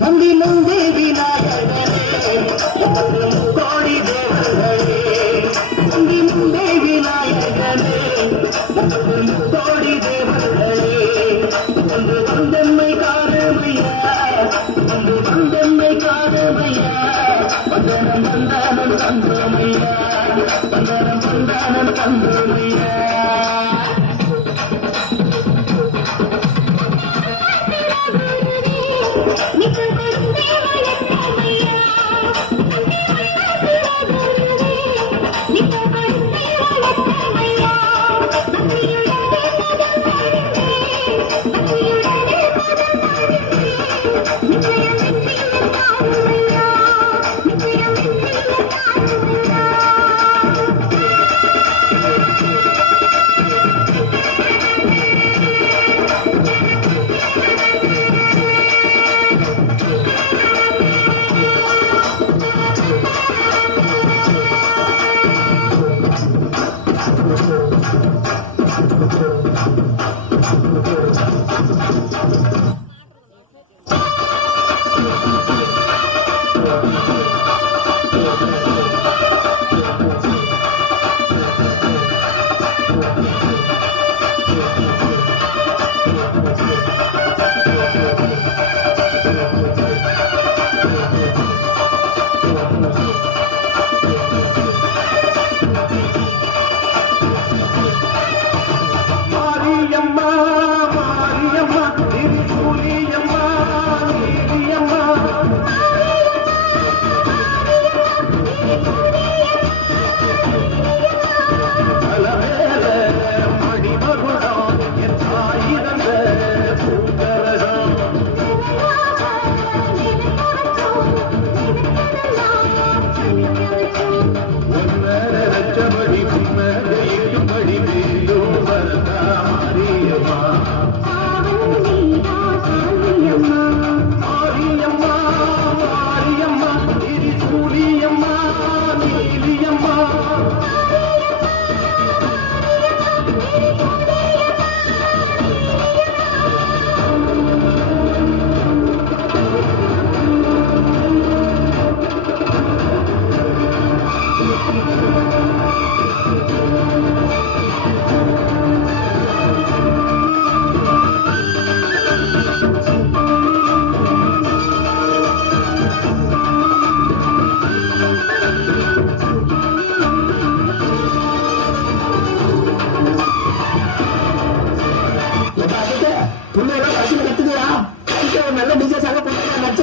நம்பி நம்பி விநாயகரே கோடி தேவர்களே நம்பி நம்பி விநாயகரே கோடி தேவர்களே ஒன்று வந்தன்மை காணுமையா ஒன்று வந்தன்மை காணுமையா வந்தனம் வந்தானம் தந்தோமையா மாரியம்மா மாரியம்மா திருசூலியம்மா நீலியம்மா அலமேல மணிமகுடம் என் தாயிரந்த பூங்கரகம் ஒன்னர பிள்ளைலாம் வசதி கத்துக்கியா? நல்ல டிசைன்ஸ் ஆக போட்டு நடிச்சு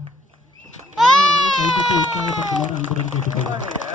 கைப்பற்றி உற்சாகப்படுத்துமாறு அன்புடன் கேட்டுக்கொள்கிறேன்.